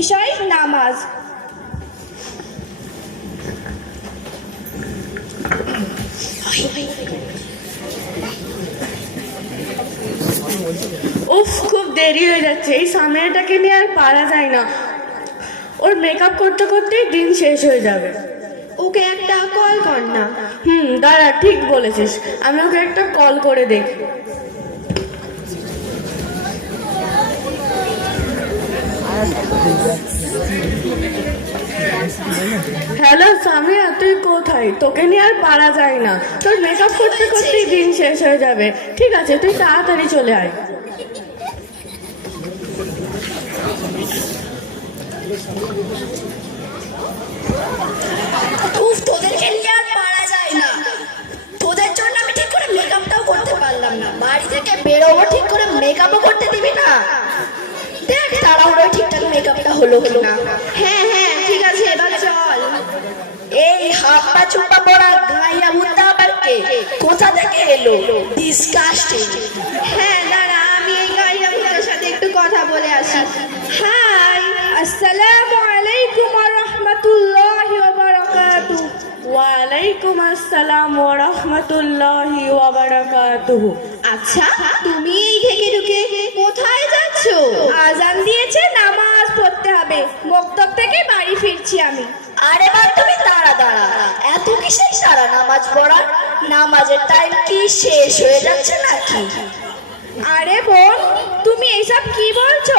বিষয় নামাজ। উফ, খুব দেরি হয়ে যাচ্ছে। এই সামনেটাকে নিয়ে আর পারা যায় না। ওর মেকআপ করতে করতেই দিন শেষ হয়ে যাবে। ওকে একটা কল কর না। দাঁড়া, ঠিক বলেছিস। আমি ওকে একটা কল করে দেখি। হ্যালো সামিয়া, তুই কোথায়? তোকে নিয়ে আর পারা যায় না। তোর মেকআপ করতে করতেই দিন শেষ হয়ে যাবে। ঠিক আছে, তুই তাড়াতাড়ি চলে আয়। উফ, তোদেরকে নিয়ে আর পারা যায় না। তোদের জন্য আমি ঠিক করে মেকআপটাও করতে পারলাম না। বাড়ি থেকে বেরোবো, ঠিক করে মেকআপও করতে দিবি না। দেখ তাড়াহুড়ো ঠিকঠাক মেকআপটা হলো কিনা। হ্যাঁ হ্যাঁ, ঠিক আছে, এবার চল। এই হাপ্পা চুপ্পা পড়া গাইয়া মুদ্দা আবার কে? কোথা থেকে এলো? ডিসকাস্টিং। হ্যাঁ দাঁড়া, আমি এই গাইয়া মুদ্রার সাথে একটু কথা বলে আসি। হাই, আসসালামু আলাইকুম ওয়া রাহমাতুল্লাহি ওয়া বারাকাতুহু। ওয়ালাইকুম আসসালাম ওয়া রাহমাতুল্লাহি ওয়া বারাকাতুহু। আচ্ছা, তুমি এই ঘেকে ঢুকে কোথায় যাচ্ছ? আজান দিয়েছে, নামাজ পড়তে হবে। মক্তব থেকে বাড়ি ফিরছি আমি। আরে বা, তুমি দাঁড়া দাঁড়া, এত কিসের সারা নামাজ পড়ার? নামাজের টাইম কি শেষ হয়ে যাচ্ছে নাকি? আরে বোন, তুমি এইসব কি বলছো?